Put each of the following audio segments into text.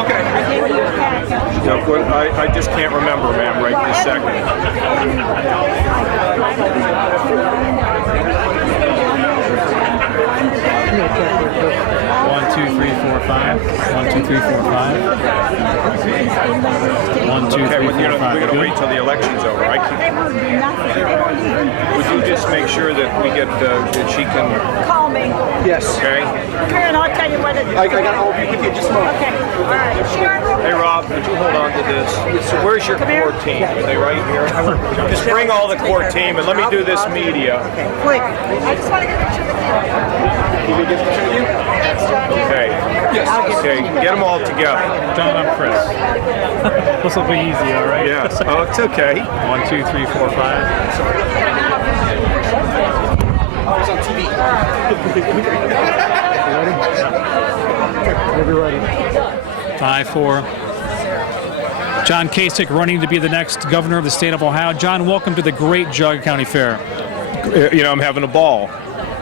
Okay. No, good. I just can't remember, ma'am, right this second. 1, 2, 3, 4, 5. 1, 2, 3, 4, 5. 1, 2, 3, 4, 5. We're going to wait till the election's over. I can't. Would you just make sure that we get that she can Call me. Yes. Okay. Here, and I'll tell you what it is. I got all of you with you just a moment. Okay. All right. Hey Rob, would you hold on to this? Where's your core team? Are they right here? Just bring all the core team and let me do this media. Quick. I just want to get a picture with you. Thanks, John. Okay. Yes. Okay. Get them all together. John, I'm Chris. This will be easy, all right? Yes. Oh, it's okay. 1, 2, 3, 4, 5. It's on TV. We'll be ready. 5, 4. John Kasich running to be the next governor of the state of Ohio. John, welcome to the great Geauga County Fair. You know, I'm having a ball.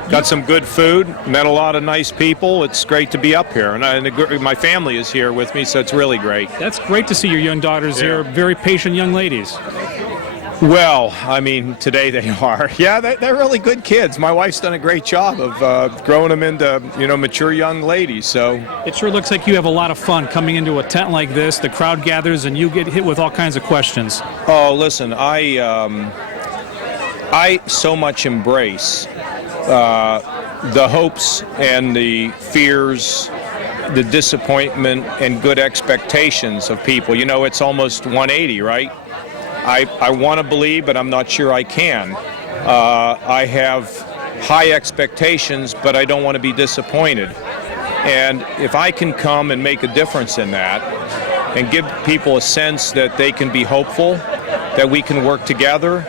Got some good food, met a lot of nice people. It's great to be up here. And my family is here with me, so it's really great. That's great to see your young daughters here, very patient young ladies. Well, I mean, today they are. Yeah, they're really good kids. My wife's done a great job of growing them into, mature young ladies. So it sure looks like you have a lot of fun coming into a tent like this. The crowd gathers and you get hit with all kinds of questions. Oh, listen, I so much embrace the hopes and the fears, the disappointment and good expectations of people. You know, it's almost 180, right? I want to believe, but I'm not sure I can. I have high expectations, but I don't want to be disappointed. And if I can come and make a difference in that and give people a sense that they can be hopeful, that we can work together,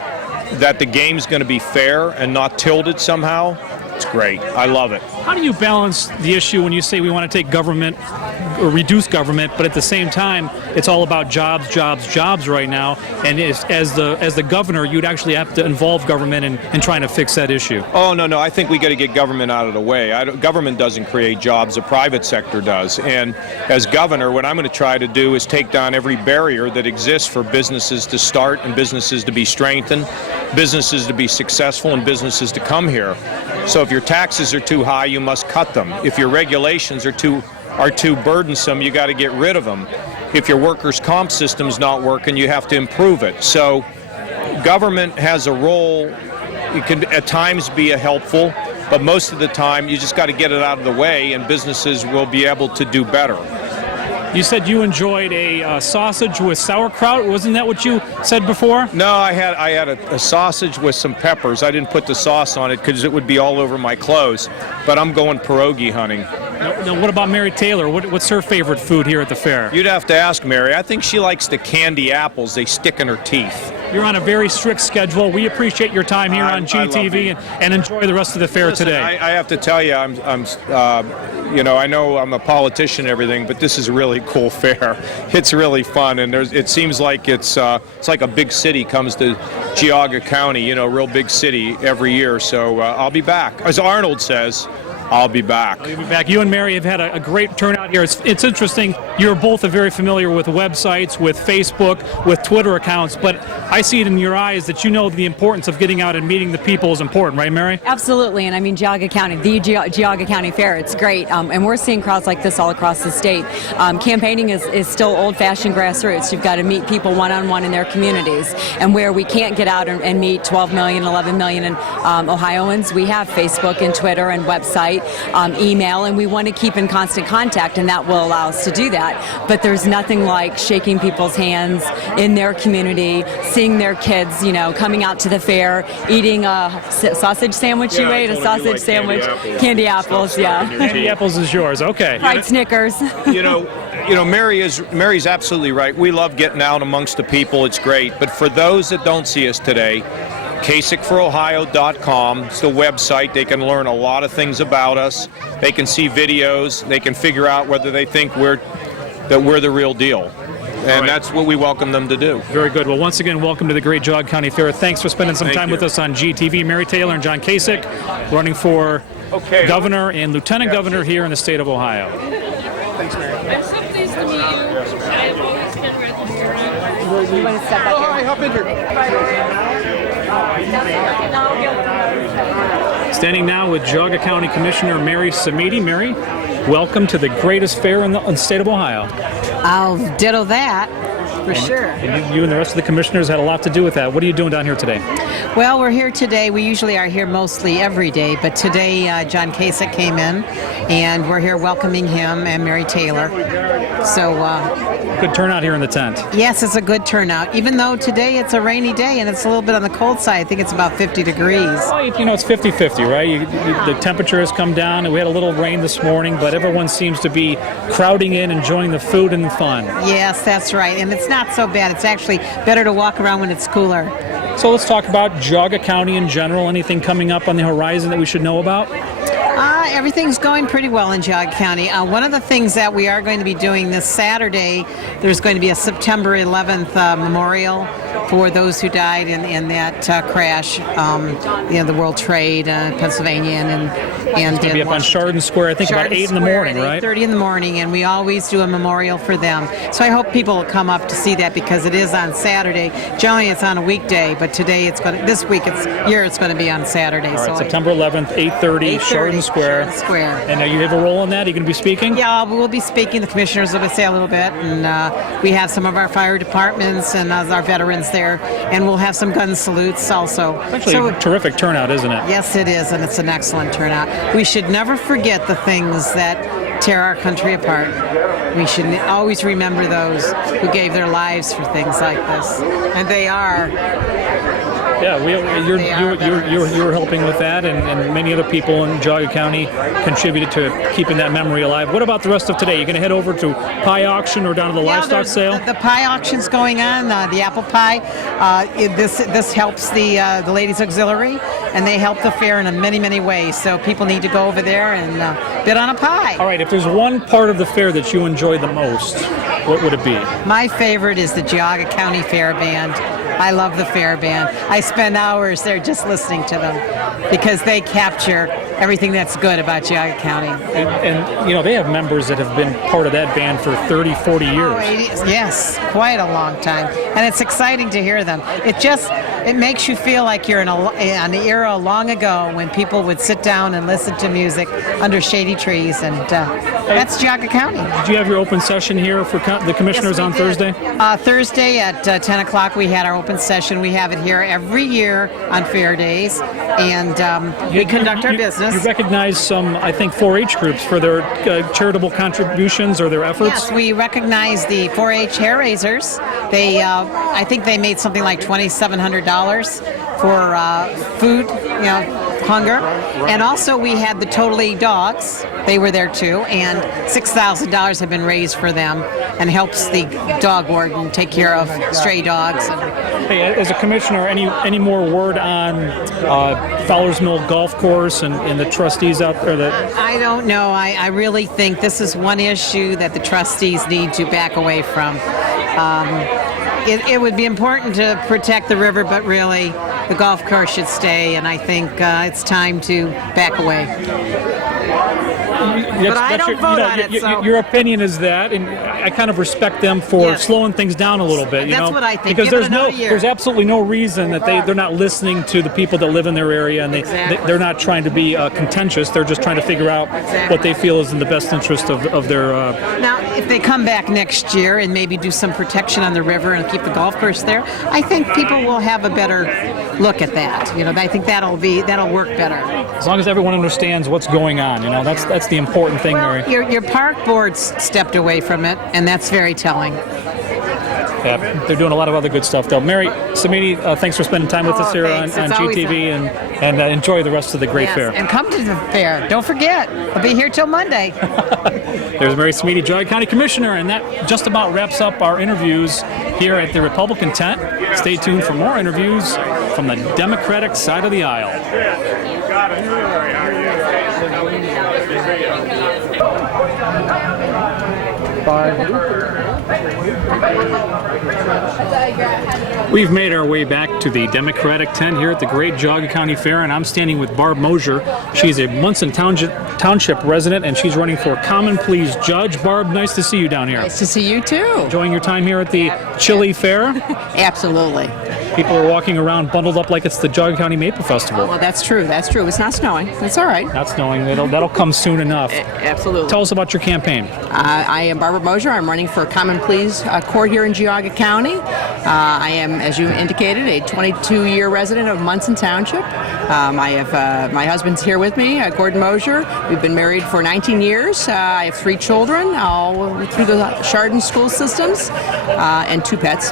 that the game's going to be fair and not tilted somehow, it's great. I love it. How do you balance the issue when you say we want to take government or reduce government, but at the same time, it's all about jobs, jobs, jobs right now, and as the governor, you'd actually have to involve government in trying to fix that issue? Oh, no, I think we got to get government out of the way. Government doesn't create jobs, the private sector does. And as governor, what I'm going to try to do is take down every barrier that exists for businesses to start and businesses to be strengthened, businesses to be successful, and businesses to come here. So if your taxes are too high, you must cut them. If your regulations are too burdensome, you got to get rid of them. If your workers' comp system's not working, you have to improve it. So government has a role. It can at times be helpful, but most of the time you just got to get it out of the way and businesses will be able to do better. You said you enjoyed a sausage with sauerkraut. Wasn't that what you said before? No, I had a sausage with some peppers. I didn't put the sauce on it because it would be all over my clothes. But I'm going pierogi hunting. Now, what about Mary Taylor? What's her favorite food here at the fair? You'd have to ask Mary. I think she likes the candy apples. They stick in her teeth. You're on a very strict schedule. We appreciate your time here on GTV and enjoy the rest of the fair today. I have to tell you, I know I'm a politician and everything, but this is a really cool fair. It's really fun, and it seems like it's like a big city comes to Geauga County, real big city every year. So I'll be back. As Arnold says, I'll be back. You'll be back. You and Mary have had a great turnout here. It's interesting. You're both very familiar with websites, with Facebook, with Twitter accounts, but I see it in your eyes that you know the importance of getting out and meeting the people is important, right, Mary? Absolutely, and I mean Geauga County, the Geauga County Fair, it's great, and we're seeing crowds like this all across the state. Campaigning is still old-fashioned grassroots. You've got to meet people one-on-one in their communities, and where we can't get out and meet 12 million, 11 million Ohioans, we have Facebook and Twitter and website. Email, and we want to keep in constant contact, and that will allow us to do that. But there's nothing like shaking people's hands in their community, seeing their kids, coming out to the fair, eating a sausage sandwich. You ate a sausage sandwich, candy apples, yeah. Candy apples is yours. Okay. Fried Snickers. Mary's absolutely right. We love getting out amongst the people. It's great. But for those that don't see us today, KasichForOhio.com. It's the website. They can learn a lot of things about us. They can see videos. They can figure out whether they think we're the real deal. And that's what we welcome them to do. Very good. Well, once again, welcome to the great Geauga County Fair. Thanks for spending some time with us on GTV. Mary Taylor and John Kasich running for Okay. Governor and Lieutenant Governor here in the state of Ohio. I'm so pleased to meet you. I've always been registered. You want to step back Oh, hi, hop in here. Standing now with Geauga County Commissioner Mary Samiti. Mary, welcome to the greatest fair in the state of Ohio. I'll ditto that, for sure. And you and the rest of the commissioners had a lot to do with that. What are you doing down here today? Well, we're here today. We usually are here mostly every day, but today John Kasich came in, and we're here welcoming him and Mary Taylor. So, Good turnout here in the tent. yes, it's a good turnout, even though today it's a rainy day and it's a little bit on the cold side. I think it's about 50 degrees. Well, you know, it's 50-50, right? The temperature has come down, and we had a little rain this morning, but everyone seems to be crowding in, enjoying the food and the fun. Yes, that's right, and it's not so bad. It's actually better to walk around when it's cooler. So let's talk about Geauga County in general. Anything coming up on the horizon that we should know about? Everything's going pretty well in Geauga County. One of the things that we are going to be doing this Saturday, there's going to be a September 11th memorial for those who died in that crash, the World Trade, Pennsylvania, and It's going to be up on Chardon Square, I think about 8 in the morning, right? 8:30 in the morning, and we always do a memorial for them. So I hope people will come up to see that because it is on Saturday. Generally, it's on a weekday, but today it's going to. This week, it's going to be on Saturday. All right, September 11th, 8:30, Chardon Square. Chardon Square. And you have a role in that? Are you going to be speaking? Yeah, we'll be speaking. The commissioners will say a little bit, and we have some of our fire departments and our veterans there, and we'll have some gun salutes also. Actually, terrific turnout, isn't it? Yes, it is, and it's an excellent turnout. We should never forget the things that tear our country apart. We should always remember those who gave their lives for things like this, and they are. Yeah, you're helping with that, and many other people in Geauga County contributed to keeping that memory alive. What about the rest of today? You're going to head over to pie auction or down to the livestock sale? The pie auction's going on, the apple pie. This helps the Ladies Auxiliary, and they help the fair in many, many ways. So people need to go over there and bid on a pie. All right, if there's one part of the fair that you enjoy the most, what would it be? My favorite is the Geauga County Fair Band. I love the fair band. I spend hours there just listening to them because they capture everything that's good about Geauga County. And you know, they have members that have been part of that band for 30, 40 years. Yes, quite a long time. And it's exciting to hear them. It makes you feel like you're in an era long ago when people would sit down and listen to music under shady trees, and that's Geauga County. Did you have your open session here for the commissioners Yes, on did. Thursday? Thursday at 10 o'clock we had our open session. We have it here every year on fair days, and we conduct our business. You recognize some, I think, 4-H groups for their charitable contributions or their efforts? Yes, we recognize the 4-H hair raisers. They, I think they made something like $2,700 for food, hunger. And also we had the Total League Dogs. They were there too, and $6,000 have been raised for them, and helps the dog warden take care of stray dogs. Hey, as a commissioner, any more word on Fowler's Mill Golf Course and the trustees out there that... I don't know. I really think this is one issue that the trustees need to back away from. It would be important to protect the river, but really the golf course should stay, and I think it's time to back away. But I don't vote on it, so... Your opinion is that, and I kind of respect them for slowing things down a little bit. That's what I think. Because Give it another year. there's absolutely no reason that they're not listening to the people that live in their area, and they're not trying to be contentious. They're just trying to figure out what they feel is in the best interest of their... Now, if they come back next year and maybe do some protection on the river and keep the golf course there, I think people will have a better look at that. I think that'll work better. As long as everyone understands what's going on, that's the important thing, Well, Mary. your park board's stepped away from it, and that's very telling. Yeah, they're doing a lot of other good stuff, though. Mary Samiti, thanks for spending time with us here thanks. on It's always GTV, and enjoy the rest of the great Yes, fair. and come to the fair. Don't forget, I'll be here till Monday. There's Mary Samiti, Geauga County Commissioner, and that just about wraps up our interviews here at the Republican tent. Stay tuned for more interviews from the Democratic side of the aisle. Five. We've made our way back to the Democratic tent here at the Great Geauga County Fair, and I'm standing with Barb Mosier. She's a Munson Township resident, and she's running for Common Pleas Judge. Barb, nice to see you down here. Nice to see you too. Enjoying your time here at the chilly fair? Absolutely. People are walking around bundled up like it's the Geauga County Maple Festival. Well, that's true. That's true. It's not snowing. It's all right. Not snowing. That'll come soon enough. Absolutely. Tell us about your campaign. I am Barbara Mosier. I'm running for Common Pleas Court here in Geauga County. I am, as you indicated, a 22-year resident of Munson Township. I have my husband's here with me, Gordon Mosier. We've been married for 19 years. I have 3 children, all through the Chardon school systems, and 2 pets.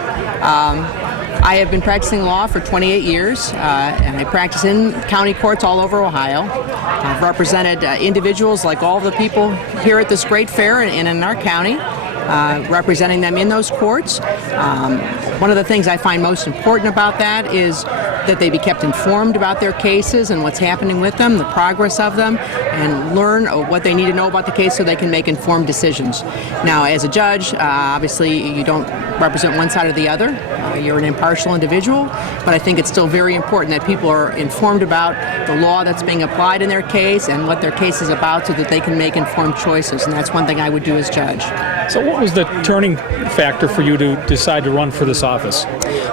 I have been practicing law for 28 years, and I practice in county courts all over Ohio. I've represented individuals like all the people here at this great fair and in our county, representing them in those courts. One of the things I find most important about that is that they be kept informed about their cases and what's happening with them, the progress of them, and learn what they need to know about the case so they can make informed decisions. Now, as a judge, obviously you don't represent one side or the other. You're an impartial individual, but I think it's still very important that people are informed about the law that's being applied in their case and what their case is about so that they can make informed choices, and that's one thing I would do as judge. So what was the turning factor for you to decide to run for this office?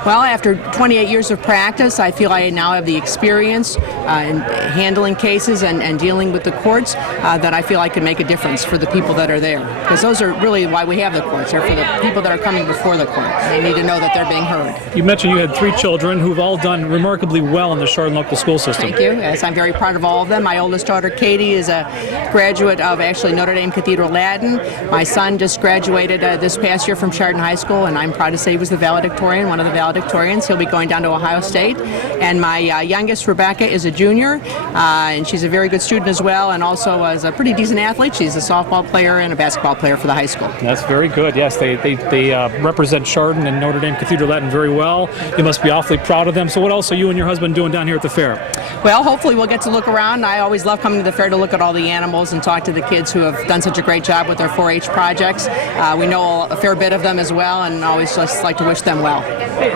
Well, after 28 years of practice, I feel I now have the experience in handling cases and dealing with the courts that I feel I can make a difference for the people that are there. Because those are really why we have the courts. They're for the people that are coming before the court. They need to know that they're being heard. You mentioned you had 3 children who've all done remarkably well in the Chardon local school system. Thank you. Yes, I'm very proud of all of them. My oldest daughter, Katie, is a graduate of actually Notre Dame Cathedral Latin. My son just graduated this past year from Chardon High School, and I'm proud to say he was the valedictorian, one of the valedictorians. He'll be going down to Ohio State. And my youngest, Rebecca, is a junior, and she's a very good student as well, and also is a pretty decent athlete. She's a softball player and a basketball player for the high school. That's very good. Yes, they represent Chardon and Notre Dame Cathedral Latin very well. You must be awfully proud of them. So what else are you and your husband doing down here at the fair? Well, hopefully we'll get to look around. I always love coming to the fair to look at all the animals and talk to the kids who have done such a great job with their 4-H projects. We know a fair bit of them as well, and always just like to wish them well.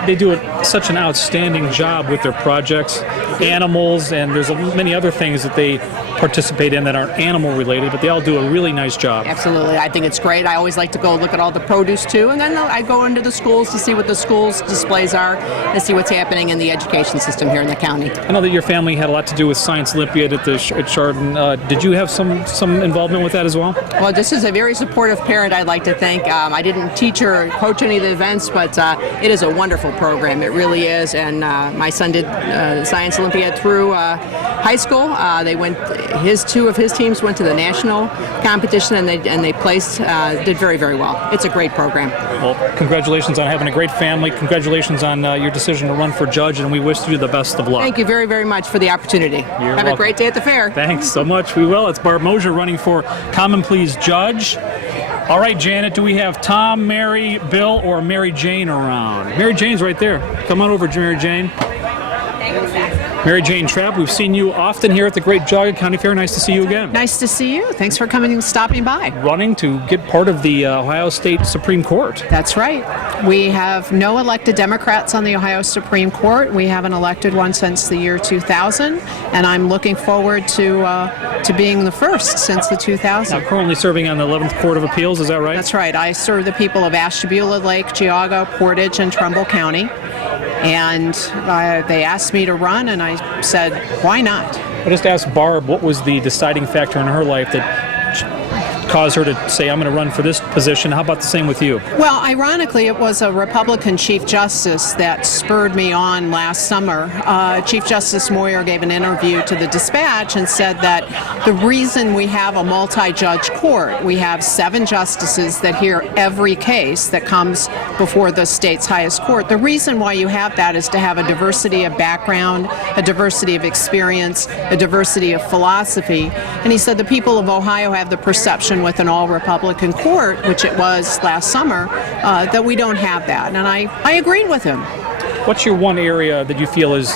They do such an outstanding job with their projects, animals, and there's many other things that they participate in that aren't animal related, but they all do a really nice job. Absolutely. I think it's great. I always like to go look at all the produce too, and then I go into the schools to see what the schools displays are and see what's happening in the education system here in the county. I know that your family had a lot to do with Science Olympiad at Chardon. Did you have some involvement with that as well? Well, just as a very supportive parent, I'd like to think. I didn't teach or coach any of the events, but it is a wonderful program. It really is, and my son did Science Olympiad through high school. They went. 2 of his teams went to the national competition, and they placed, did very, very well. It's a great program. Well, congratulations on having a great family. Congratulations on your decision to run for judge, and we wish you the best of luck. Thank you very, very much for the opportunity. You're Have welcome. a great day at the fair. Thanks so much. We will. It's Barb Mosier running for Common Pleas Judge. All right, Janet, do we have Tom, Mary, Bill, or Mary Jane around? Mary Jane's right there. Come on over, Mary Jane. Mary Jane Trapp, we've seen you often here at the Great Geauga County Fair. Nice to see you again. Nice to see you. Thanks for coming and stopping by. Running to get part of the Ohio State Supreme Court. That's right. We have no elected Democrats on the Ohio Supreme Court. We haven't elected one since the year 2000, and I'm looking forward to being the first since the 2000. Now, currently serving on the 11th Court of Appeals, is that right? That's right. I serve the people of Ashtabula Lake, Geauga, Portage, and Trumbull County. And they asked me to run, and I said, why not? I just asked Barb what was the deciding factor in her life that caused her to say, I'm going to run for this position. How about the same with you? Well, ironically, it was a Republican Chief Justice that spurred me on last summer. Chief Justice Moyer gave an interview to the Dispatch and said that the reason we have a multi-judge court, we have 7 justices that hear every case that comes before the state's highest court. The reason why you have that is to have a diversity of background, a diversity of experience, a diversity of philosophy. And he said the people of Ohio have the perception with an all-Republican court, which it was last summer, that we don't have that. And I agreed with him. What's your one area that you feel is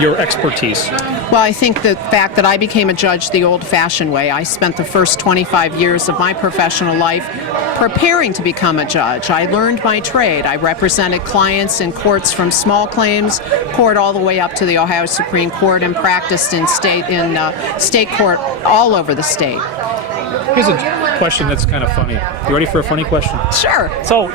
your expertise? Well, I think the fact that I became a judge the old-fashioned way, I spent the first 25 years of my professional life preparing to become a judge. I learned my trade. I represented clients in courts from small claims court all the way up to the Ohio Supreme Court and practiced in state court all over the state. Here's a question that's kind of funny. You ready for a funny question? Sure. So,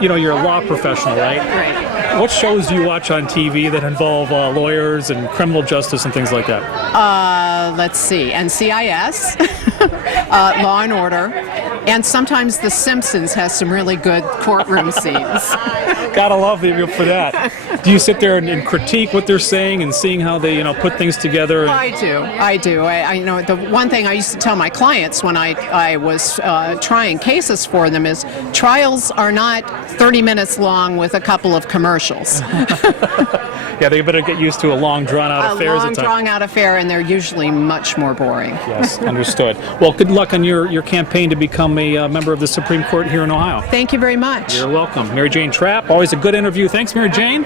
you're a law professional, right? Right. What shows do you watch on TV that involve lawyers and criminal justice and things like that? Let's see, NCIS, Law and Order, and sometimes The Simpsons has some really good courtroom scenes. Gotta love you for that. Do you sit there and critique what they're saying and seeing how they, put things together? I do. I know the one thing I used to tell my clients when I was trying cases for them is trials are not 30 minutes long with a couple of commercials. Yeah, they better get used to a long, drawn-out affair. A long, drawn-out affair, and they're usually much more boring. Yes, understood. Well, good luck on your campaign to become a member of the Supreme Court here in Ohio. Thank you very much. You're welcome. Mary Jane Trapp, always a good interview. Thanks, Mary Jane.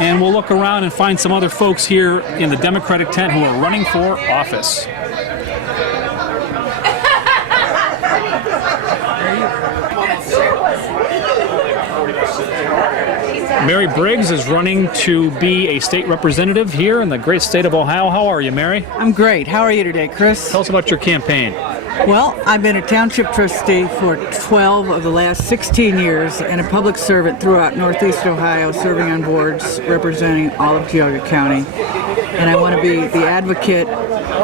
And we'll look around and find some other folks here in the Democratic tent who are running for office. Mary Briggs is running to be a state representative here in the great state of Ohio. How are you, Mary? I'm great. How are you today, Chris? Tell us about your campaign. Well, I've been a township trustee for 12 of the last 16 years and a public servant throughout Northeast Ohio, serving on boards representing all of Geauga County. And I want to be the advocate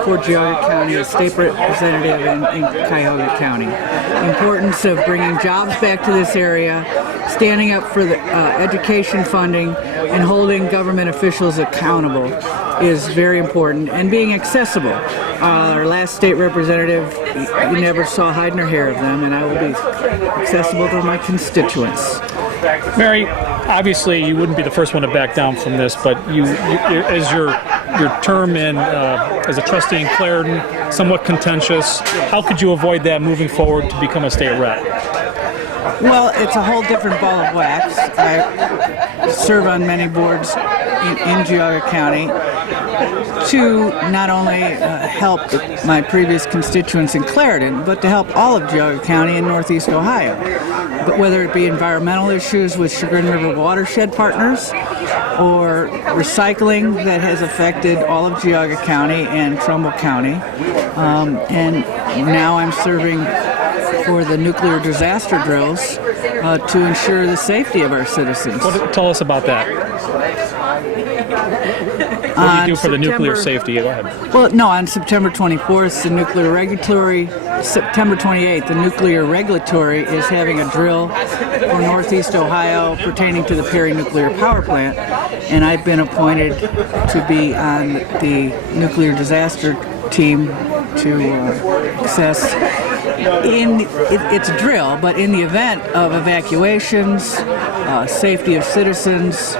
for Geauga County, a state representative in Cuyahoga County. The importance of bringing jobs back to this area, standing up for the education funding, and holding government officials accountable is very important, and being accessible. Our last state representative, you never saw hide nor hair of them, and I will be accessible to my constituents. Mary, obviously you wouldn't be the first one to back down from this, but you as your term in as a trustee in Clarendon, somewhat contentious. How could you avoid that moving forward to become a state rep? Well, it's a whole different ball of wax. I serve on many boards in Geauga County to not only help my previous constituents in Clarendon, but to help all of Geauga County and Northeast Ohio. But whether it be environmental issues with Chagrin River Watershed Partners or recycling that has affected all of Geauga County and Trumbull County. And now I'm serving for the nuclear disaster drills to ensure the safety of our citizens. Tell us about that. What do you do for the nuclear safety? Go ahead. Well, no, on September 24th, September 28th, the Nuclear Regulatory is having a drill for Northeast Ohio pertaining to the Perry Nuclear Power Plant, and I've been appointed to be on the nuclear disaster team to assess. It's a drill, but in the event of evacuations, safety of citizens,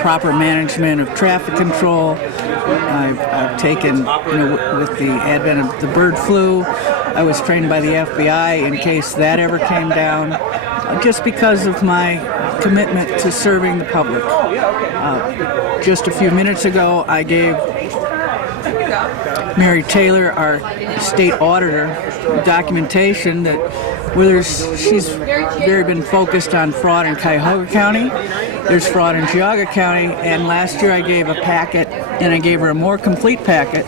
proper management of traffic control. I've taken, with the advent of the bird flu, I was trained by the FBI in case that ever came down, just because of my commitment to serving the public. Just a few minutes ago, I gave Mary Taylor, our state auditor, documentation that she's very been focused on fraud in Cuyahoga County. There's fraud in Geauga County, and last year I gave a packet, and I gave her a more complete packet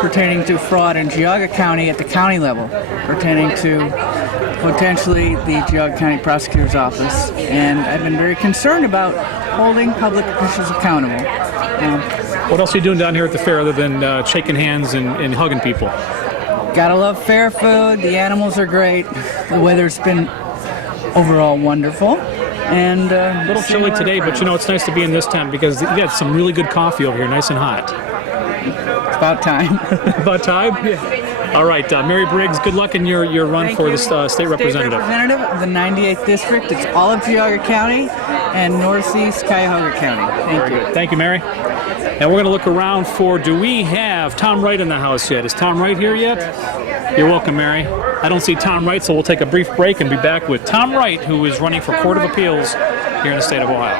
pertaining to fraud in Geauga County at the county level, pertaining to potentially the Geauga County Prosecutor's Office. And I've been very concerned about holding public officials accountable. What else are you doing down here at the fair other than shaking hands and hugging people? Gotta love fair food. The animals are great. The weather's been overall wonderful. And a little chilly today, but it's nice to be in this tent because you got some really good coffee over here, nice and hot. It's about time. About time? Yeah. All right, Mary Briggs, good luck in your run Thank for you. the state representative. State representative of the 98th District. It's all of Geauga County and Northeast Cuyahoga County. Thank you. Thank you, Mary. And we're going to look around do we have Tom Wright in the house yet? Is Tom Wright here yet? You're welcome, Mary. I don't see Tom Wright, so we'll take a brief break and be back with Tom Wright, who is running for Court of Appeals here in the state of Ohio.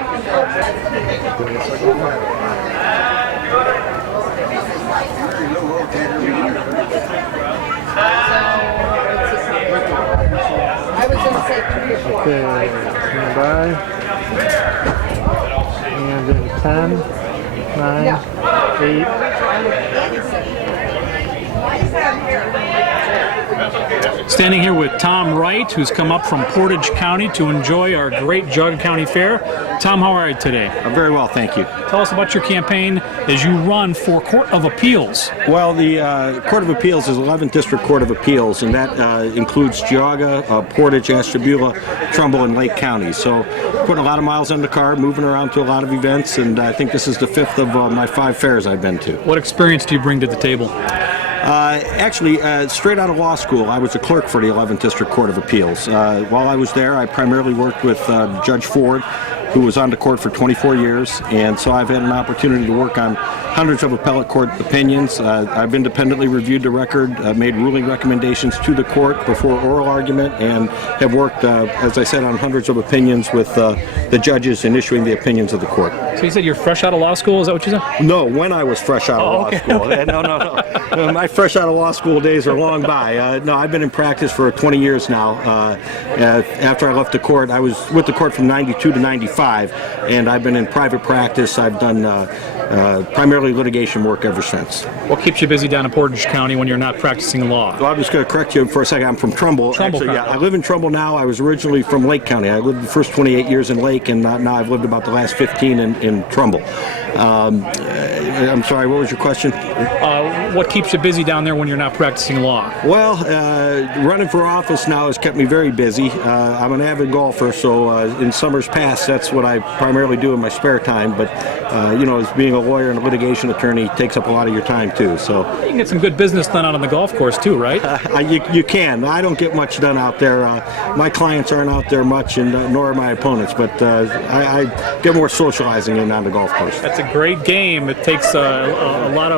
Okay, stand by. And then 10, 9, 8. Standing here with Tom Wright, who's come up from Portage County to enjoy our great Geauga County Fair. Tom, how are you today? I'm very well, thank you. Tell us about your campaign as you run for Court of Appeals. Well, the Court of Appeals is 11th District Court of Appeals, and that includes Geauga, Portage, Ashtabula, Trumbull, and Lake County. So putting a lot of miles on the car, moving around to a lot of events, and I think this is the 5th of my 5 fairs I've been to. What experience do you bring to the table? Actually, straight out of law school, I was a clerk for the 11th District Court of Appeals. While I was there, I primarily worked with Judge Ford, who was on the court for 24 years, and so I've had an opportunity to work on hundreds of appellate court opinions. I've independently reviewed the record, made ruling recommendations to the court before oral argument, and have worked, as I said, on hundreds of opinions with the judges in issuing the opinions of the court. So you said you're fresh out of law school, is that what you said? No, when I was fresh out of law school. No. My fresh out of law school days are long by. No, I've been in practice for 20 years now. After I left the court, I was with the court from 92 to 95, and I've been in private practice. I've done primarily litigation work ever since. What keeps you busy down in Portage County when you're not practicing law? Well, I'm just going to correct you for a second. I'm from Trumbull. Trumbull. Actually, yeah, I live in Trumbull now. I was originally from Lake County. I lived the first 28 years in Lake, and now I've lived about the last 15 in Trumbull. I'm sorry, what was your question? What keeps you busy down there when you're not practicing law? Well, running for office now has kept me very busy. I'm an avid golfer, so in summers past, that's what I primarily do in my spare time. But, as being a lawyer and a litigation attorney takes up a lot of your time, too. So you can get some good business done out on the golf course, too, right? You can. I don't get much done out there. My clients aren't out there much, and nor are my opponents. But I get more socializing in on the golf course. That's a great game. It takes a lot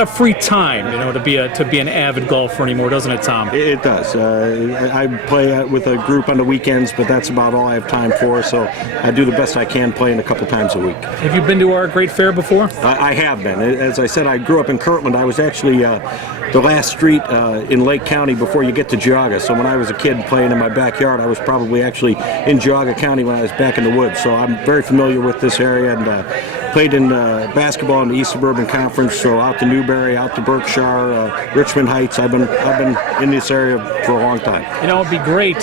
of free time, to be an avid golfer anymore, doesn't it, Tom? It does. I play with a group on the weekends, but that's about all I have time for. So I do the best I can, playing a couple times a week. Have you been to our great fair before? I have been. As I said, I grew up in Kirtland. I was actually the last street in Lake County before you get to Geauga. So when I was a kid playing in my backyard, I was probably actually in Geauga County when I was back in the woods. So I'm very familiar with this area, and played in basketball in the East Suburban Conference. So out to Newberry, out to Berkshire, Richmond Heights. I've been in this area for a long time. It'd be great.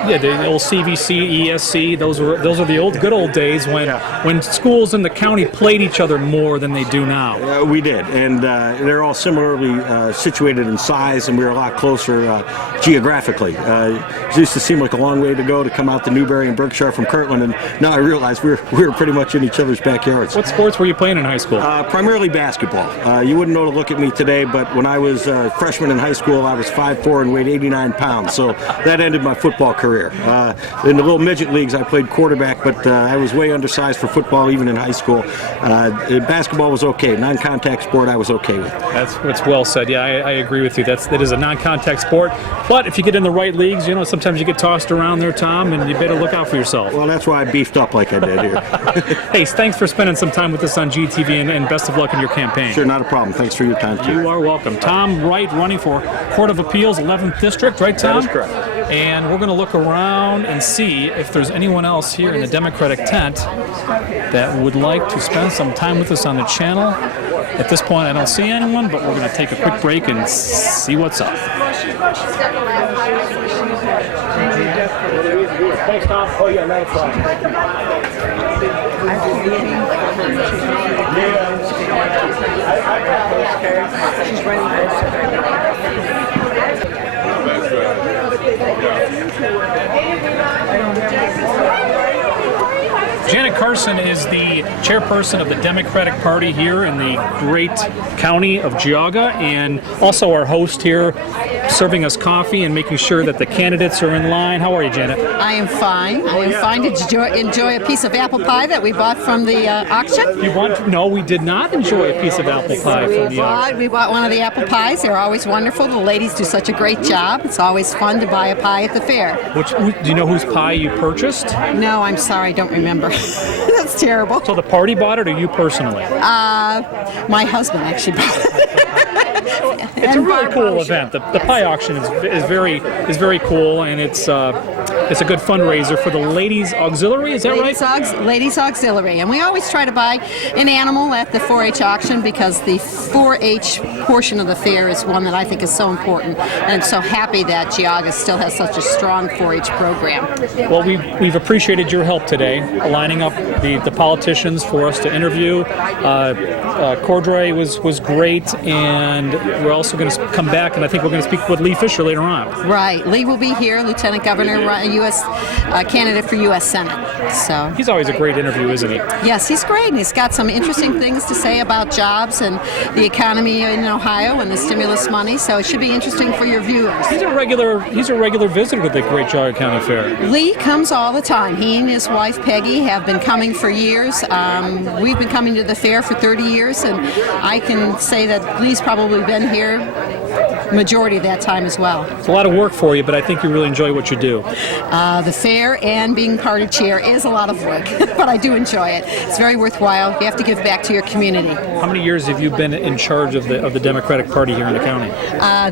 The old CVC, ESC, those are the good old days when schools in the county played each other more than they do now. We did, and they're all similarly situated in size, and we're a lot closer geographically. It used to seem like a long way to go to come out to Newberry and Berkshire from Kirtland, and now I realize we were pretty much in each other's backyards. What sports were you playing in high school? Primarily basketball. You wouldn't know to look at me today, but when I was a freshman in high school, I was 5'4" and weighed 89 pounds, so that ended my football career. In the little midget leagues, I played quarterback, but I was way undersized for football even in high school. Basketball was okay. Non-contact sport I was okay with. That's well said. Yeah, I agree with you. That is a non-contact sport. But if you get in the right leagues, sometimes you get tossed around there, Tom, and you better look out for yourself. Well, that's why I beefed up like I did here. Hey, thanks for spending some time with us on GTV, and best of luck in your campaign. Sure, not a problem. Thanks for your time, too. You are welcome. Tom Wright, running for Court of Appeals, 11th District, right, Tom? That is correct. And we're going to look around and see if there's anyone else here in the Democratic tent that would like to spend some time with us on the channel. At this point, I don't see anyone, but we're going to take a quick break and see what's up. Thanks, Tom. Oh, yeah, not a problem. She's running. Janet Carson is the chairperson of the Democratic Party here in the great county of Geauga, and also our host here, serving us coffee and making sure that the candidates are in line. How are you, Janet? I am fine. I am fine. Did you enjoy a piece of apple pie that we bought from the auction? No, we did not enjoy a piece of apple pie from the auction. We bought one of the apple pies. They're always wonderful. The ladies do such a great job. It's always fun to buy a pie at the fair. Do you know whose pie you purchased? No, I'm sorry. I don't remember. That's terrible. So the party bought it, or you personally? My husband actually bought it. It's a really cool event. The pie auction is very cool, and it's a good fundraiser for the Ladies Auxiliary. Is that right? Ladies Auxiliary, and we always try to buy an animal at the 4-H auction because the 4-H portion of the fair is one that I think is so important, and I'm so happy that Geauga still has such a strong 4-H program. Well, we've appreciated your help today, lining up the politicians for us to interview. Cordray was great, and we're also going to come back, and I think we're going to speak with Lee Fisher later on. Right. Lee will be here, Lieutenant Governor, U.S. Candidate for U.S. Senate. So he's always a great interview, isn't he? Yes, he's great, and he's got some interesting things to say about jobs and the economy in Ohio and the stimulus money. So it should be interesting for your viewers. He's a regular visitor to the Great Geauga County Fair. Lee comes all the time. He and his wife Peggy have been coming for years. We've been coming to the fair for 30 years, and I can say that Lee's probably been here majority of that time as well. It's a lot of work for you, but I think you really enjoy what you do. The fair and being party chair is a lot of work, but I do enjoy it. It's very worthwhile. You have to give back to your community. How many years have you been in charge of the Democratic Party here in the county?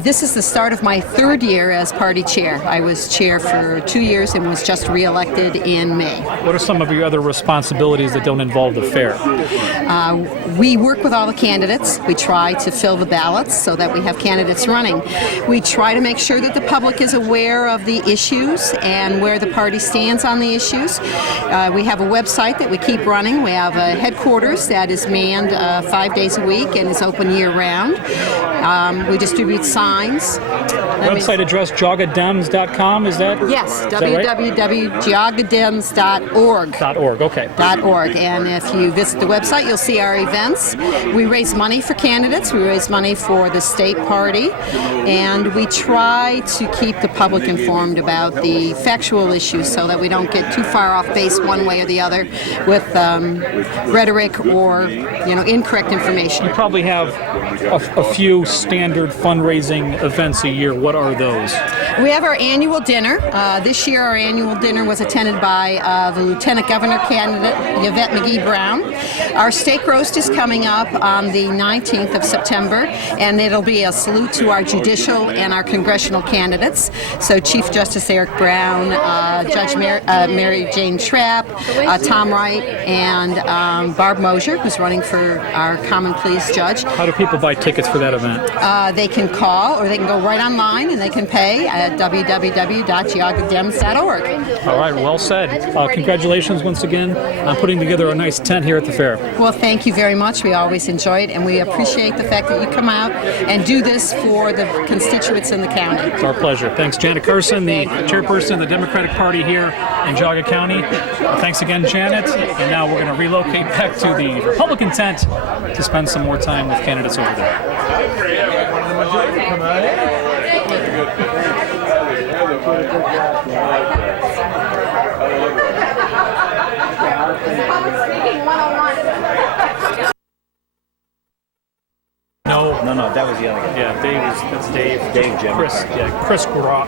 This is the start of my 3rd year as party chair. I was chair for 2 years and was just reelected in May. What are some of your other responsibilities that don't involve the fair? We work with all the candidates. We try to fill the ballots so that we have candidates running. We try to make sure that the public is aware of the issues and where the party stands on the issues. We have a website that we keep running. We have a headquarters that is manned 5 days a week and is open year-round. We distribute signs. Website address jaugadems.com, is that? Yes, www.jaugadems.org. .org, okay. .org, and if you visit the website, you'll see our events. We raise money for candidates. We raise money for the state party, and we try to keep the public informed about the factual issues so that we don't get too far off base one way or the other with rhetoric or incorrect information. You probably have a few standard fundraising events a year. What are those? We have our annual dinner. This year our annual dinner was attended by the Lieutenant Governor candidate, Yvette McGee-Brown. Our steak roast is coming up on the 19th of September, and it'll be a salute to our judicial and our congressional candidates. So Chief Justice Eric Brown, Judge Mary Jane Trapp, Tom Wright, and Barb Mosier, who's running for our Common Pleas judge. How do people buy tickets for that event? They can call, or they can go right online, and they can pay at www.geaugadems.org. All right, well said. Congratulations once again on putting together a nice tent here at the fair. Well, thank you very much. We always enjoy it, and we appreciate the fact that you come out and do this for the constituents in the county. It's our pleasure. Thanks, Janet Carson, the chairperson of the Democratic Party here in Geauga County. Thanks again, Janet. And now we're going to relocate back to the Republican tent to spend some more time with candidates over there. No, that was the other guy. Yeah, that's Dave. Dave Jim. Chris Gra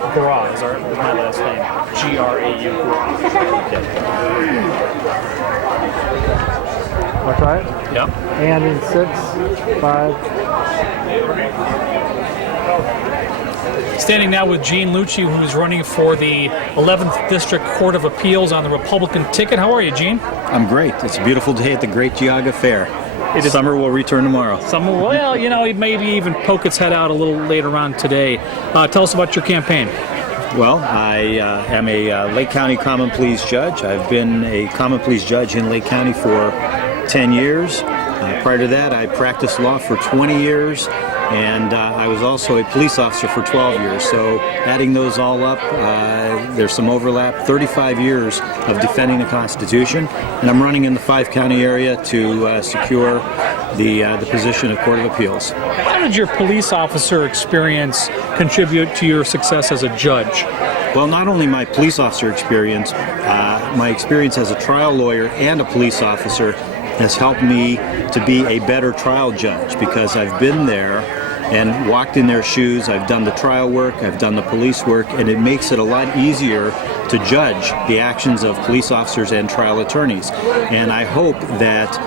is my last name. G-R-A-U. That's right? Yep. And in 6, 5. Standing now with Gene Lucci, who's running for the 11th District Court of Appeals on the Republican ticket. How are you, Gene? I'm great. It's a beautiful day at the Great Geauga Fair. Summer will return tomorrow. Summer, well, maybe even poke its head out a little later on today. Tell us about your campaign. Well, I am a Lake County Common Pleas judge. I've been a Common Pleas judge in Lake County for 10 years. Prior to that, I practiced law for 20 years, and I was also a police officer for 12 years. So adding those all up, there's some overlap. 35 years of defending the Constitution, and I'm running in the 5-county area to secure the position of Court of Appeals. How did your police officer experience contribute to your success as a judge? Well, not only my police officer experience, my experience as a trial lawyer and a police officer has helped me to be a better trial judge, because I've been there and walked in their shoes. I've done the trial work, I've done the police work, and it makes it a lot easier to judge the actions of police officers and trial attorneys. And I hope that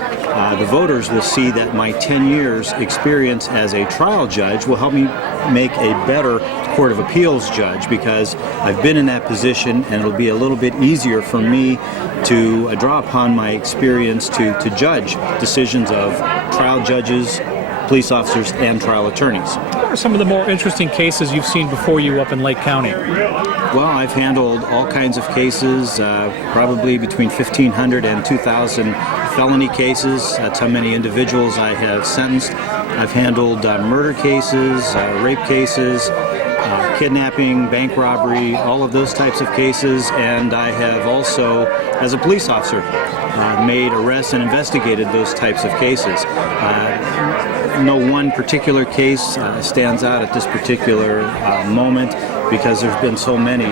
the voters will see that my 10 years experience as a trial judge will help me make a better Court of Appeals judge, because I've been in that position, and it'll be a little bit easier for me to draw upon my experience to judge decisions of trial judges, police officers, and trial attorneys. What are some of the more interesting cases you've seen before you up in Lake County? Well, I've handled all kinds of cases, probably between 1,500 and 2,000 felony cases. That's how many individuals I have sentenced. I've handled murder cases, rape cases, kidnapping, bank robbery, all of those types of cases. And I have also, as a police officer, made arrests and investigated those types of cases. No one particular case stands out at this particular moment, because there's been so many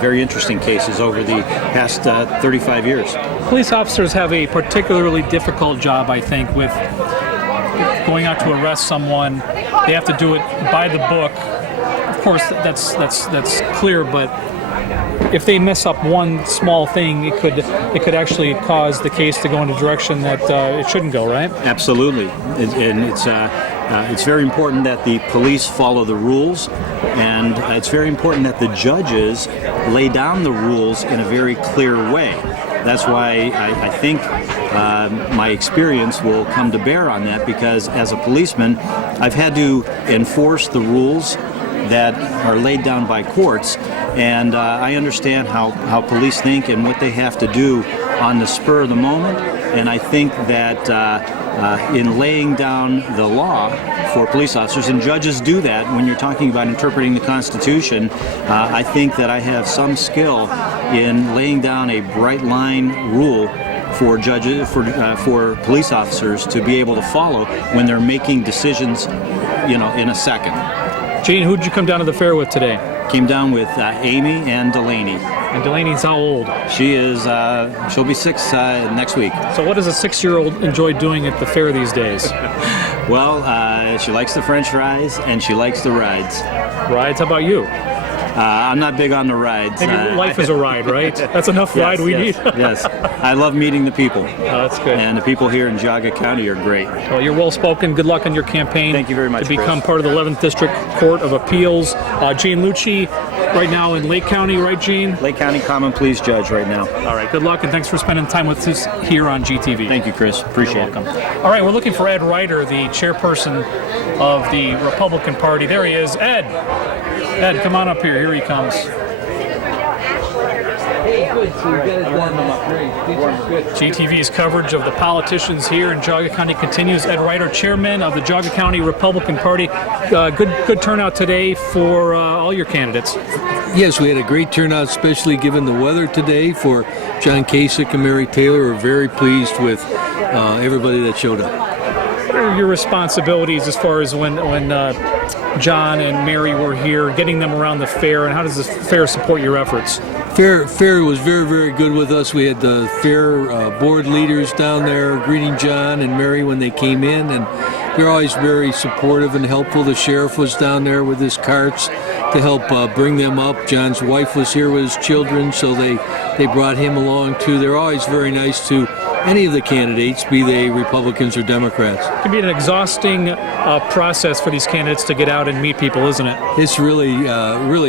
very interesting cases over the past 35 years. Police officers have a particularly difficult job, I think, with going out to arrest someone. They have to do it by the book. Of course, that's clear, but if they mess up one small thing, it could actually cause the case to go in a direction that it shouldn't go, right? Absolutely, and it's very important that the police follow the rules, and it's very important that the judges lay down the rules in a very clear way. That's why I think my experience will come to bear on that, because as a policeman, I've had to enforce the rules that are laid down by courts, and I understand how police think and what they have to do on the spur of the moment. And I think that in laying down the law for police officers, and judges do that when you're talking about interpreting the Constitution, I think that I have some skill in laying down a bright line rule for judges, for police officers to be able to follow when they're making decisions, in a second. Gene, who did you come down to the fair with today? Came down with Amy and Delaney. And Delaney's how old? She is, she'll be 6 next week. So what does a 6-year-old enjoy doing at the fair these days? Well, she likes the French fries, and she likes the rides. Rides? How about you? I'm not big on the rides. Maybe life is a ride, right? That's enough ride we need. Yes, I love meeting the people. That's good. And the people here in Geauga County are great. Well, you're well spoken. Good luck on your campaign. Thank you very much, to become Chris. part of the 11th District Court of Appeals. Gene Lucci, right now in Lake County, right, Gene? Lake County Common Pleas Judge right now. All right, good luck, and thanks for spending time with us here on GTV. Thank you, Chris. Appreciate it. All right, we're looking for Ed Ryder, the chairperson of the Republican Party. There he is. Ed, come on up here. Here he comes. GTV's coverage of the politicians here in Geauga County continues. Ed Ryder, chairman of the Geauga County Republican Party. Good turnout today for all your candidates. Yes, we had a great turnout, especially given the weather today, for John Kasich and Mary Taylor. We're very pleased with everybody that showed up. What are your responsibilities as far as when John and Mary were here, getting them around the fair, and how does the fair support your efforts? Fair was very, very good with us. We had the fair board leaders down there greeting John and Mary when they came in, and they're always very supportive and helpful. The sheriff was down there with his carts to help bring them up. John's wife was here with his children, so they brought him along too. They're always very nice to any of the candidates, be they Republicans or Democrats. It can be an exhausting process for these candidates to get out and meet people, isn't it? It's really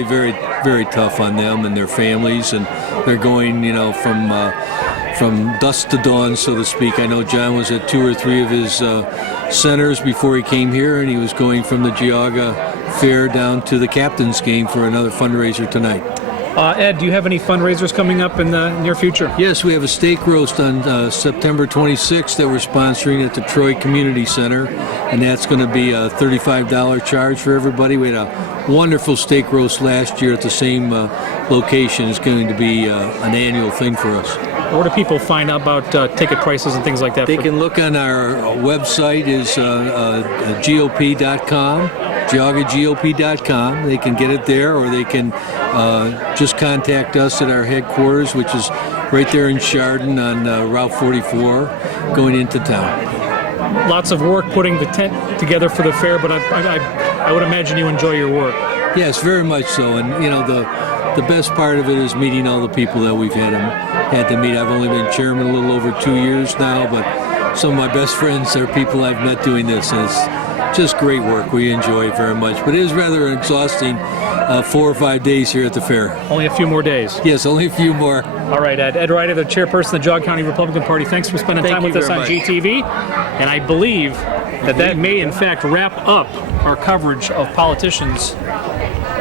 very, very tough on them and their families, and they're going, from dusk to dawn, so to speak. I know John was at 2 or 3 of his centers before he came here, and he was going from the Geauga Fair down to the Captain's Game for another fundraiser tonight. Ed, do you have any fundraisers coming up in the near future? Yes, we have a steak roast on September 26th that we're sponsoring at the Troy Community Center, and that's going to be a $35 charge for everybody. We had a wonderful steak roast last year at the same location. It's going to be an annual thing for us. Where do people find out about ticket prices and things like that? They can look on our website, is GOP.com. GeaugaGOP.com. They can get it there, or they can just contact us at our headquarters, which is right there in Chardon on Route 44, going into town. Lots of work putting the tent together for the fair, but I would imagine you enjoy your work. Yes, very much so. And the best part of it is meeting all the people that we've had to meet. I've only been chairman a little over 2 years now, but some of my best friends are people I've met doing this, and it's just great work. We enjoy it very much, but it is rather exhausting 4 or 5 days here at the fair. Only a few more days. Yes, only a few more. All right, Ed Ryder, the chairperson of the Geauga County Republican Party, thanks for spending time with us on GTV. And I believe that may, in fact, wrap up our coverage of politicians.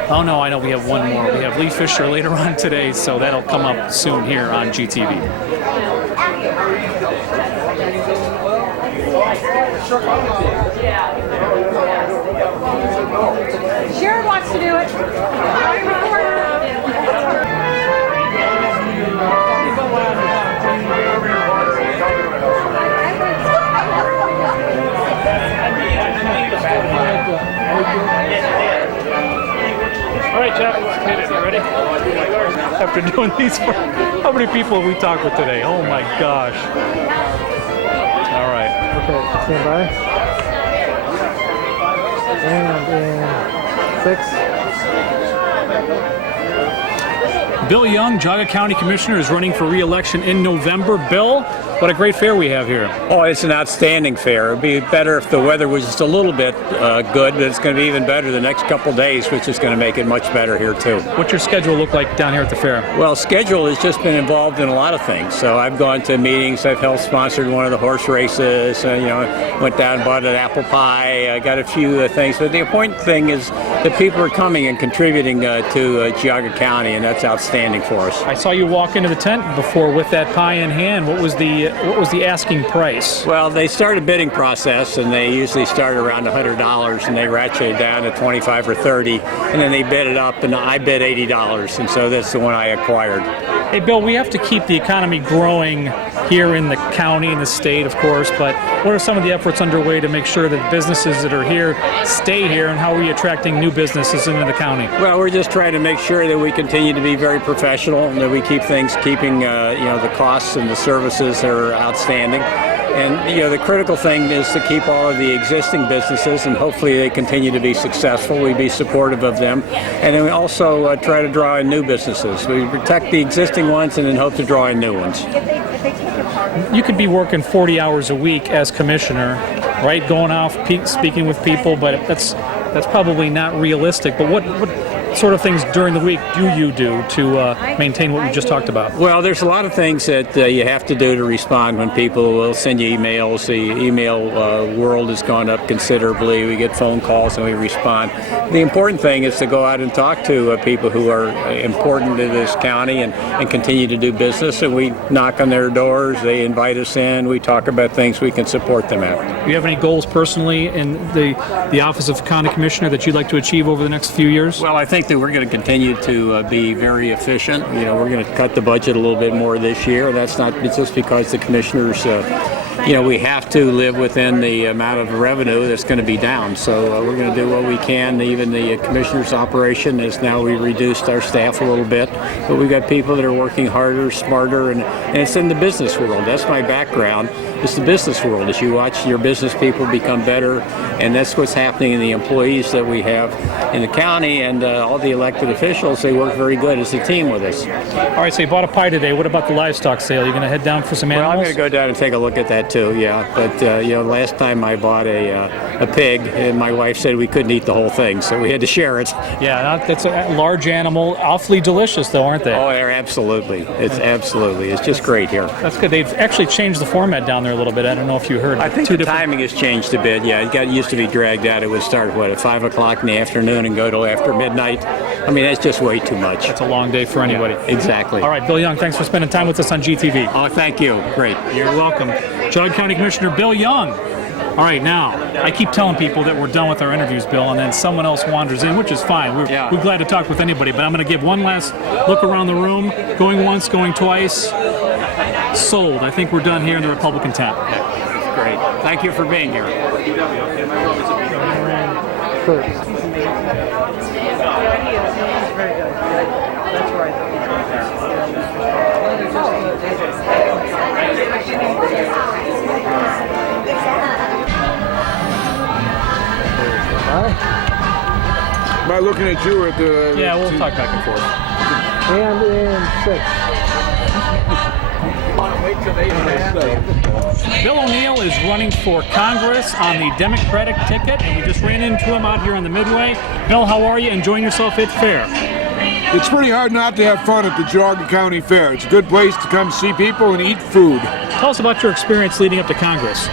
Oh, no, I know we have one more. We have Lee Fisher later on today, so that'll come up soon here on GTV. Sharon wants to do it. All right, Jeff, you ready? After doing these, how many people have we talked with today? Oh my gosh. All right. Okay, stand by. And in 6. Bill Young, Geauga County Commissioner, is running for re-election in November. Bill, what a great fair we have here. Oh, it's an outstanding fair. It'd be better if the weather was just a little bit good, but it's going to be even better the next couple days, which is going to make it much better here too. What's your schedule look like down here at the fair? Well, schedule has just been involved in a lot of things. So I've gone to meetings. I've helped sponsored one of the horse races. Went down and bought an apple pie. I got a few things. But the important thing is that people are coming and contributing to Geauga County, and that's outstanding for us. I saw you walk into the tent before with that pie in hand. What was the asking price? Well, they start a bidding process, and they usually start around $100, and they ratchet it down to 25 or 30, and then they bid it up, and I bid $80, and so that's the one I acquired. Hey, Bill, we have to keep the economy growing here in the county and the state, of course, but what are some of the efforts underway to make sure that businesses that are here stay here, and how are we attracting new businesses into the county? Well, we're just trying to make sure that we continue to be very professional and that we keep keeping the costs and the services that are outstanding. And the critical thing is to keep all of the existing businesses, and hopefully they continue to be successful. We be supportive of them, and then we also try to draw in new businesses. We protect the existing ones and then hope to draw in new ones. You could be working 40 hours a week as commissioner, right? Going off, speaking with people, but that's probably not realistic. But what sort of things during the week do you do to maintain what we just talked about? Well, there's a lot of things that you have to do to respond when people will send you emails. The email world has gone up considerably. We get phone calls and we respond. The important thing is to go out and talk to people who are important to this county and continue to do business. And we knock on their doors. They invite us in. We talk about things we can support them at. Do you have any goals personally in the Office of County Commissioner that you'd like to achieve over the next few years? Well, I think that we're going to continue to be very efficient. We're going to cut the budget a little bit more this year. That's not just because the commissioners, we have to live within the amount of revenue that's going to be down. So we're going to do what we can. Even the commissioner's operation is now we reduced our staff a little bit, but we've got people that are working harder, smarter, and it's in the business world. That's my background. It's the business world. As you watch your business people become better, and that's what's happening in the employees that we have in the county and all the elected officials. They work very good as a team with us. All right, so you bought a pie today. What about the livestock sale? You going to head down for some animals? Well, I'm going to go down and take a look at that too, yeah. But, last time I bought a pig, and my wife said we couldn't eat the whole thing, so we had to share it. Yeah, that's a large animal. Awfully delicious, though, aren't they? Oh, they're absolutely. It's just great here. That's good. They've actually changed the format down there a little bit. I don't know if you heard. I think the timing has changed a bit. Yeah, it used to be dragged out. It would start at 5 o'clock in the afternoon and go till after midnight. I mean, that's just way too much. It's a long day for anybody. Yeah, exactly. All right, Bill Young, thanks for spending time with us on GTV. Oh, thank you. Great. You're welcome. Geauga County Commissioner Bill Young. All right, now, I keep telling people that we're done with our interviews, Bill, and then someone else wanders in, which is fine. We're glad to talk with anybody, but I'm going to give one last look around the room. Going once, going twice. Sold. I think we're done here in the Republican tent. Great. Thank you for being here. Am I looking at you or at the... Yeah, we'll talk back and forth. And in 6. Bill O'Neill is running for Congress on the Democratic ticket, and we just ran into him out here on the Midway. Bill, how are you? Enjoying yourself at the fair? It's pretty hard not to have fun at the Geauga County Fair. It's a good place to come see people and eat food. Tell us about your experience leading up to Congress.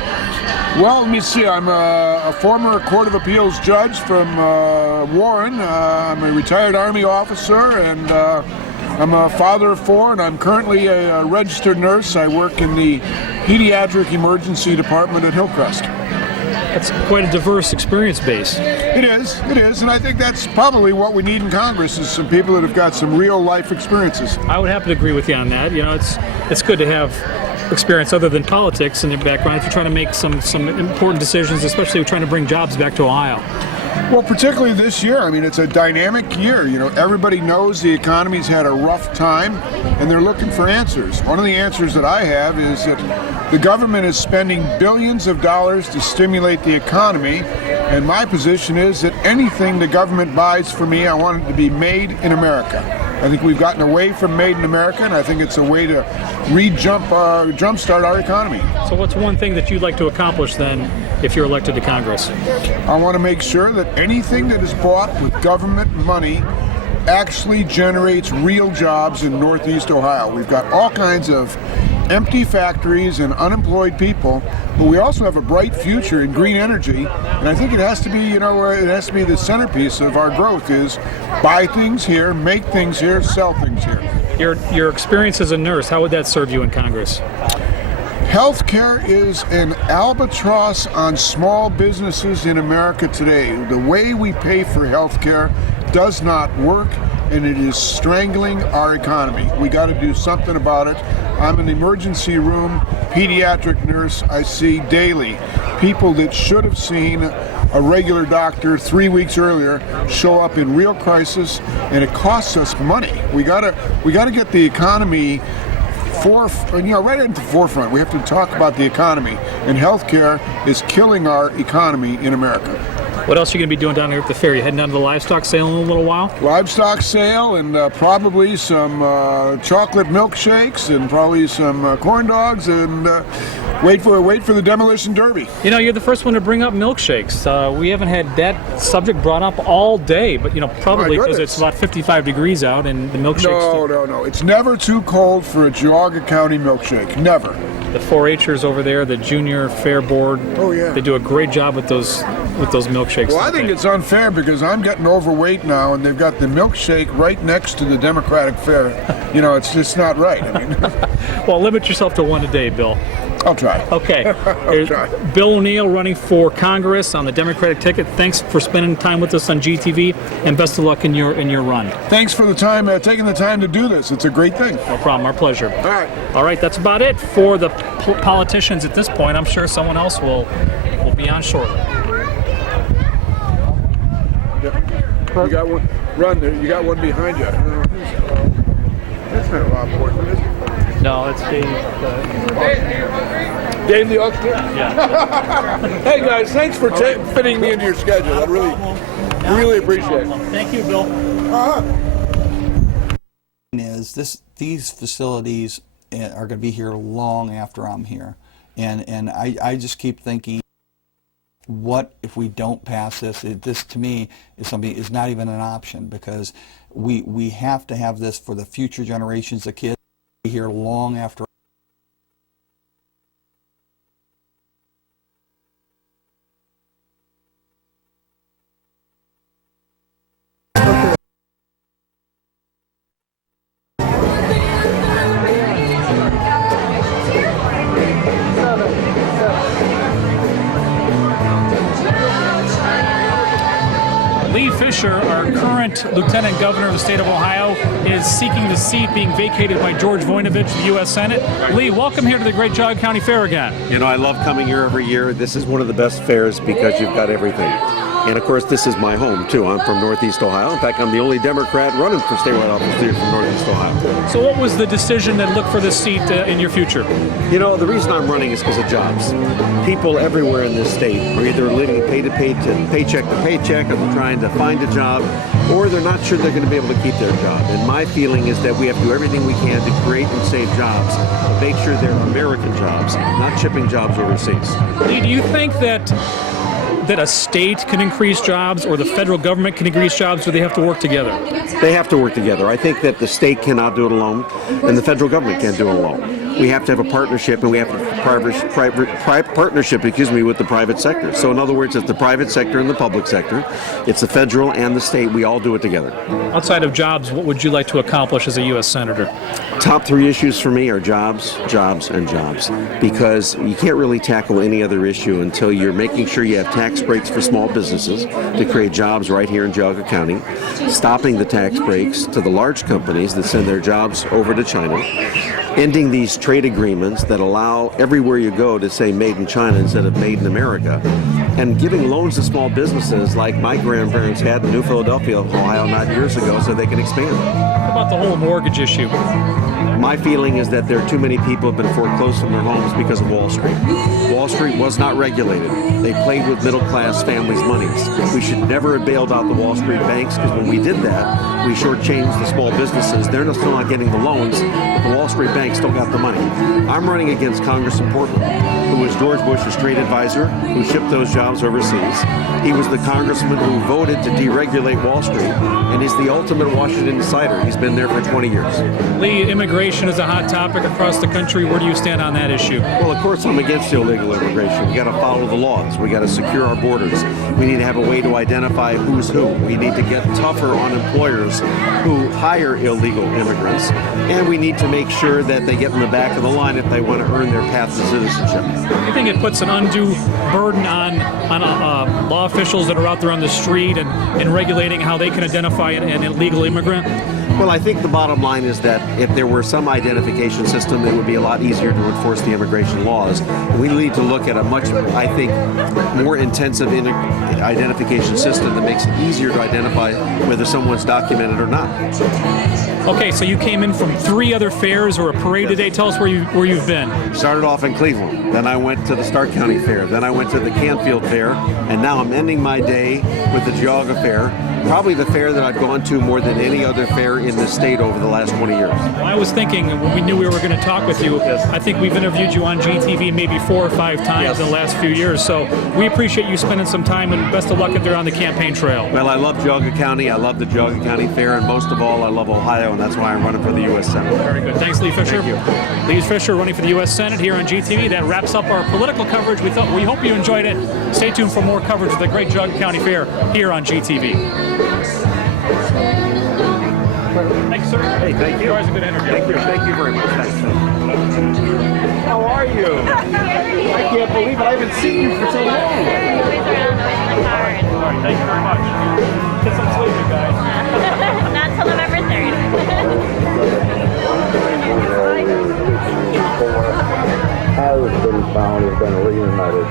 Well, let me see. I'm a former Court of Appeals judge from Warren. I'm a retired Army officer, and I'm a father of 4, and I'm currently a registered nurse. I work in the pediatric emergency department at Hillcrest. That's quite a diverse experience base. It is, and I think that's probably what we need in Congress is some people that have got some real life experiences. I would happen to agree with you on that. You know, it's good to have experience other than politics in their background if you're trying to make some important decisions, especially if you're trying to bring jobs back to Ohio. Well, particularly this year. I mean, it's a dynamic year. You know, everybody knows the economy's had a rough time, and they're looking for answers. One of the answers that I have is that the government is spending billions of dollars to stimulate the economy, and my position is that anything the government buys for me, I want it to be made in America. I think we've gotten away from made in America, and I think it's a way to jumpstart our economy. So what's one thing that you'd like to accomplish then if you're elected to Congress? I want to make sure that anything that is bought with government money actually generates real jobs in Northeast Ohio. We've got all kinds of empty factories and unemployed people, but we also have a bright future in green energy, and I think it has to be, it has to be the centerpiece of our growth is buy things here, make things here, sell things here. Your experience as a nurse, how would that serve you in Congress? Healthcare is an albatross on small businesses in America today. The way we pay for healthcare does not work, and it is strangling our economy. We got to do something about it. I'm an emergency room pediatric nurse. I see daily people that should have seen a regular doctor 3 weeks earlier show up in real crisis, and it costs us money. We got to get the economy right into the forefront. We have to talk about the economy, and healthcare is killing our economy in America. What else are you going to be doing down here at the fair? You heading down to the livestock sale in a little while? Livestock sale and probably some chocolate milkshakes and probably some corn dogs and wait for the demolition derby. You know, you're the first one to bring up milkshakes. We haven't had that subject brought up all day, but probably because it's about 55 degrees out and the milkshakes. No. It's never too cold for a Geauga County milkshake. Never. The 4-H'ers over there, the Junior Fair Board. Oh yeah. They do a great job with those milkshakes. Well, I think it's unfair because I'm getting overweight now, and they've got the milkshake right next to the Democratic Fair. It's just not right. I mean, well, limit yourself to one a day, Bill. I'll try. Okay. I'll try. Bill O'Neill running for Congress on the Democratic ticket. Thanks for spending time with us on GTV, and best of luck in your run. Thanks for the time, taking the time to do this. It's a great thing. No problem. Our pleasure. All right. That's about it for the politicians at this point. I'm sure someone else will be on shortly. You got one. Run there. You got one behind you. That's not Rob Portman, is it? No, it's Dave. Dave the Auctioneer? Yeah. Hey guys, thanks for fitting me into your schedule. I really appreciate it. Thank you, Bill. These facilities are going to be here long after I'm here, and I just keep thinking, what if we don't pass this? This to me is not even an option, because we have to have this for the future generations of kids here long after. Lee Fisher, our current Lieutenant Governor of the state of Ohio, is seeking the seat being vacated by George Voinovich of the U.S. Senate. Lee, welcome here to the great Geauga County Fair again. I love coming here every year. This is one of the best fairs because you've got everything. And of course, this is my home too. I'm from Northeast Ohio. In fact, I'm the only Democrat running for statewide office here from Northeast Ohio. So what was the decision that looked for this seat in your future? You know, the reason I'm running is because of jobs. People everywhere in this state are either living paycheck to paycheck, or they're trying to find a job, or they're not sure they're going to be able to keep their job. And my feeling is that we have to do everything we can to create and save jobs, but make sure they're American jobs, not shipping jobs overseas. Lee, do you think that a state can increase jobs, or the federal government can increase jobs, or they have to work together? They have to work together. I think that the state cannot do it alone, and the federal government can't do it alone. We have to have a partnership, and we have to have partnership, with the private sector. So in other words, it's the private sector and the public sector. It's the federal and the state. We all do it together. Outside of jobs, what would you like to accomplish as a U.S. Senator? Top 3 issues for me are jobs, jobs, and jobs. Because you can't really tackle any other issue until you're making sure you have tax breaks for small businesses to create jobs right here in Geauga County, stopping the tax breaks to the large companies that send their jobs over to China, ending these trade agreements that allow everywhere you go to say made in China instead of made in America, and giving loans to small businesses like my grandparents had in New Philadelphia, Ohio, not years ago, so they can expand. What about the whole mortgage issue? My feeling is that there are too many people who have been foreclosed from their homes because of Wall Street. Wall Street was not regulated. They played with middle-class families' monies. We should never have bailed out the Wall Street banks, because when we did that, we shortchanged the small businesses. They're still not getting the loans, but the Wall Street banks still got the money. I'm running against Congressman Portman, who was George Bush's trade advisor, who shipped those jobs overseas. He was the congressman who voted to deregulate Wall Street, and he's the ultimate Washington insider. He's been there for 20 years. Lee, immigration is a hot topic across the country. Where do you stand on that issue? Well, of course, I'm against illegal immigration. We got to follow the laws. We got to secure our borders. We need to have a way to identify who's who. We need to get tougher on employers who hire illegal immigrants, and we need to make sure that they get in the back of the line if they want to earn their path to citizenship. I think it puts an undue burden on law officials that are out there on the street and regulating how they can identify an illegal immigrant. Well, I think the bottom line is that if there were some identification system, it would be a lot easier to enforce the immigration laws. We need to look at a much, I think, more intensive identification system that makes it easier to identify whether someone's documented or not. Okay, so you came in from 3 other fairs or a parade today. Tell us where you've been. Started off in Cleveland, then I went to the Stark County Fair, then I went to the Canfield Fair, and now I'm ending my day with the Geauga Fair. Probably the fair that I've gone to more than any other fair in the state over the last 20 years. Well, I was thinking, when we knew we were going to talk with you, I think we've interviewed you on GTV maybe 4 or 5 times in the last few years. So we appreciate you spending some time, and best of luck if they're on the campaign trail. Well, I love Geauga County. I love the Geauga County Fair, and most of all, I love Ohio, and that's why I'm running for the U.S. Senate. Very good. Thanks, Lee Fisher. Thank Lee Fisher running for the U.S. Senate here on GTV. That wraps up our political coverage. We hope you enjoyed it. Stay tuned for more coverage of the great Geauga County Fair here on GTV. Thanks, sir. Hey, thank you. Always a good interview. Thank you very much. Thanks. How are you? I can't believe it. I haven't seen you for so long. All right, thank you very much. Get some sleep, you guys. Not till November 3rd. Has been found has been reunited.